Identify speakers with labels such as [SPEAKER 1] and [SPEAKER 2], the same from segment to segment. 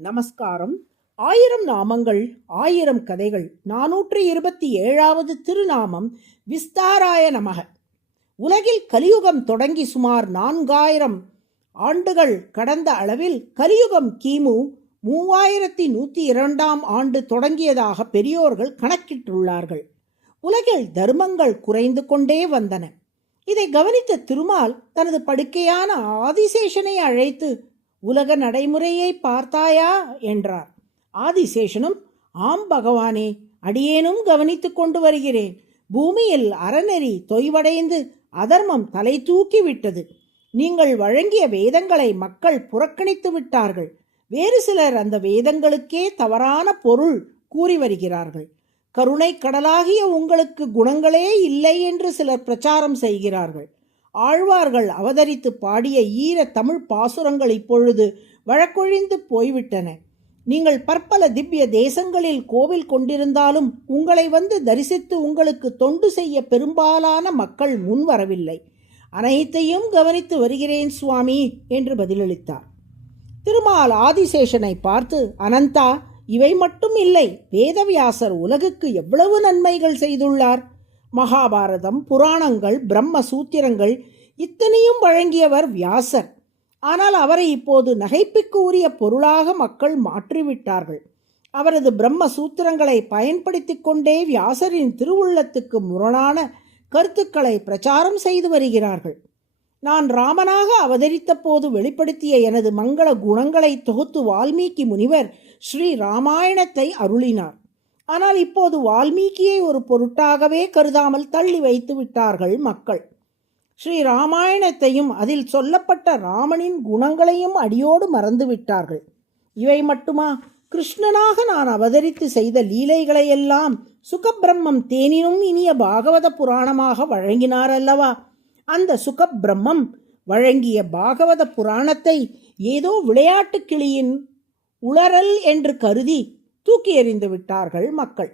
[SPEAKER 1] நமஸ்காரம். ஆயிரம் நாமங்கள் ஆயிரம் கதைகள் நானூற்றி இருபத்தி ஏழாவது திருநாமம் விஸ்தாராய நமக. உலகில் கலியுகம் தொடங்கி சுமார் நான்காயிரம் ஆண்டுகள் கடந்த அளவில் கலியுகம் கிமு மூவாயிரத்தி நூற்றி இரண்டாம் ஆண்டு தொடங்கியதாக பெரியோர்கள் கணக்கிட்டுள்ளார்கள். உலகில் தர்மங்கள் குறைந்து கொண்டே வந்தன. இதை கவனித்த திருமால் தனது படுக்கையான ஆதிசேஷனை அழைத்து உலக நடைமுறையை பார்த்தாயா? என்றார். ஆதிசேஷனும் ஆம் பகவானே அடியேனும் கவனித்துக் கொண்டு வருகிறேன். பூமியில் அறநெறி தொய்வடைந்து அதர்மம் தலை தூக்கி விட்டது. நீங்கள் வழங்கிய வேதங்களை மக்கள் புறக்கணித்து விட்டார்கள். வேறு சிலர் அந்த வேதங்களுக்கே தவறான பொருள் கூறி வருகிறார்கள். கருணை கடலாகிய உங்களுக்கு குணங்களே இல்லை என்று சிலர் பிரச்சாரம் செய்கிறார்கள். ஆழ்வார்கள் அவதரித்து பாடிய ஈர தமிழ் பாசுரங்கள் இப்பொழுது வழக்கொழிந்து போய்விட்டன. நீங்கள் பற்பல திவ்ய தேசங்களில் கோவில் கொண்டிருந்தாலும் உங்களை வந்து தரிசித்து உங்களுக்கு தொண்டு செய்ய பெரும்பாலான மக்கள் முன் வரவில்லை. அனைத்தையும் கவனித்து வருகிறேன் சுவாமி என்று பதிலளித்தார். திருமால் ஆதிசேஷனை பார்த்து அனந்தா இவை மட்டும் இல்லை வேதவியாசர் உலகுக்கு எவ்வளவு நன்மைகள் செய்துள்ளார்? மகாபாரதம் புராணங்கள் பிரம்ம சூத்திரங்கள் இத்தனையும் வழங்கியவர் வியாசர். ஆனால் அவரை இப்போது நகைப்புக்கு உரிய பொருளாக மக்கள் மாற்றிவிட்டார்கள். அவரது பிரம்ம சூத்திரங்களை பயன்படுத்தி கொண்டே வியாசரின் திருவுள்ளத்துக்கு முரணான கருத்துக்களை பிரச்சாரம் செய்து வருகிறார்கள். நான் ராமனாக அவதரித்த போது வெளிப்படுத்திய எனது மங்கள குணங்களை தொகுத்து வால்மீகி முனிவர் ஸ்ரீ ராமாயணத்தை அருளினார். ஆனால் இப்போது வால்மீகியை ஒரு பொருட்டாகவே கருதாமல் தள்ளி வைத்து விட்டார்கள் மக்கள். ஸ்ரீ ராமாயணத்தையும் அதில் சொல்லப்பட்ட ராமனின் குணங்களையும் அடியோடு மறந்து விட்டார்கள். இவை மட்டுமா? கிருஷ்ணனாக நான் அவதரித்து செய்த லீலைகளையெல்லாம் சுகபிரம்மம் தேனினும் இனிய பாகவத புராணமாக வழங்கினார் அல்லவா அந்த சுகபிரம்மம் வழங்கிய பாகவத புராணத்தை ஏதோ விளையாட்டு கிளியின் உளறல் என்று கருதி தூக்கி எறிந்து விட்டார்கள் மக்கள்.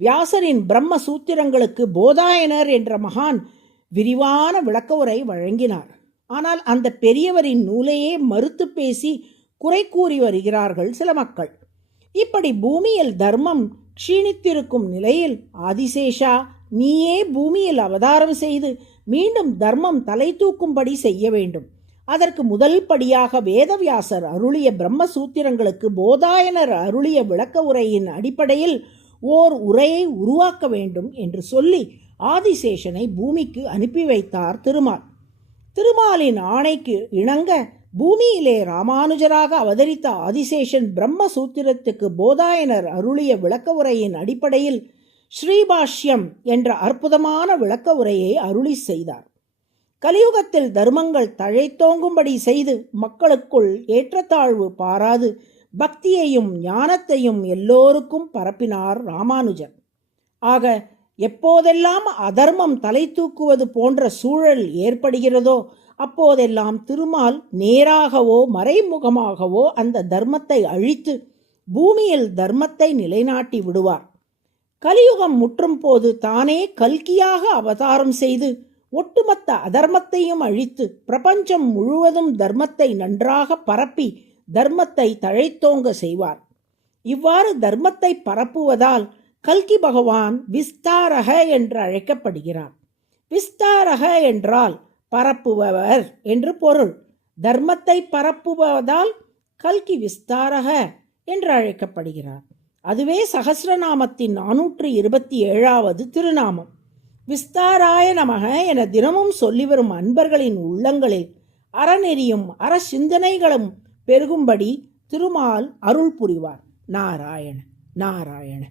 [SPEAKER 1] வியாசரின் பிரம்ம சூத்திரங்களுக்கு போதாயனர் என்ற மகான் விரிவான விளக்க உரை வழங்கினார். ஆனால் அந்த பெரியவரின் நூலையே மறுத்து பேசி குறை கூறி வருகிறார்கள் சில மக்கள். இப்படி பூமியில் தர்மம் க்ஷீணித்திருக்கும் நிலையில் ஆதிசேஷா நீயே பூமியில் அவதாரம் செய்து மீண்டும் தர்மம் தலை தூக்கும்படி செய்ய வேண்டும். அதற்கு முதல் படியாக வேதவியாசர் அருளிய பிரம்மசூத்திரங்களுக்கு போதாயனர் அருளிய விளக்க உரையின் அடிப்படையில் ஓர் உரையை உருவாக்க வேண்டும் என்று சொல்லி ஆதிசேஷனை பூமிக்கு அனுப்பி வைத்தார் திருமால். திருமாலின் ஆணைக்கு இணங்க பூமியிலே ராமானுஜராக அவதரித்த ஆதிசேஷன் பிரம்மசூத்திரத்துக்கு போதாயனர் அருளிய விளக்க உரையின் அடிப்படையில் ஸ்ரீபாஷ்யம் என்ற அற்புதமான விளக்க உரையை அருளி செய்தார். கலியுகத்தில் தர்மங்கள் தழைத்தோங்கும்படி செய்து மக்களுக்குள் ஏற்றத்தாழ்வு பாராது பக்தியையும் ஞானத்தையும் எல்லோருக்கும் பரப்பினார் ராமானுஜர். ஆக எப்போதெல்லாம் அதர்மம் தலை தூக்குவது போன்ற சூழல் ஏற்படுகிறதோ அப்போதெல்லாம் திருமால் நேராகவோ மறைமுகமாகவோ அந்த தர்மத்தை அழித்து பூமியில் தர்மத்தை நிலைநாட்டி விடுவார். கலியுகம் முற்றும் போது தானே கல்கியாக அவதாரம் செய்து ஒட்டுமொத்த அதர்மத்தையும் அழித்து பிரபஞ்சம் முழுவதும் தர்மத்தை நன்றாக பரப்பி தர்மத்தை தழைத்தோங்க செய்வார். இவ்வாறு தர்மத்தை பரப்புவதால் கல்கி பகவான் விஸ்தாரக என்று அழைக்கப்படுகிறார். விஸ்தாரக என்றால் பரப்புபவர் என்று பொருள். தர்மத்தை பரப்புவதால் கல்கி விஸ்தாரக என்று அழைக்கப்படுகிறார். அதுவே சகசிரநாமத்தின் நானூற்று இருபத்தி ஏழாவது திருநாமம். விஸ்தாராய நமக என தினமும் சொல்லி வரும் அன்பர்களின் உள்ளங்களில் அறநெறியும் அற சிந்தனைகளும் பெருகும்படி திருமால் அருள் புரிவார். நாராயண நாராயண.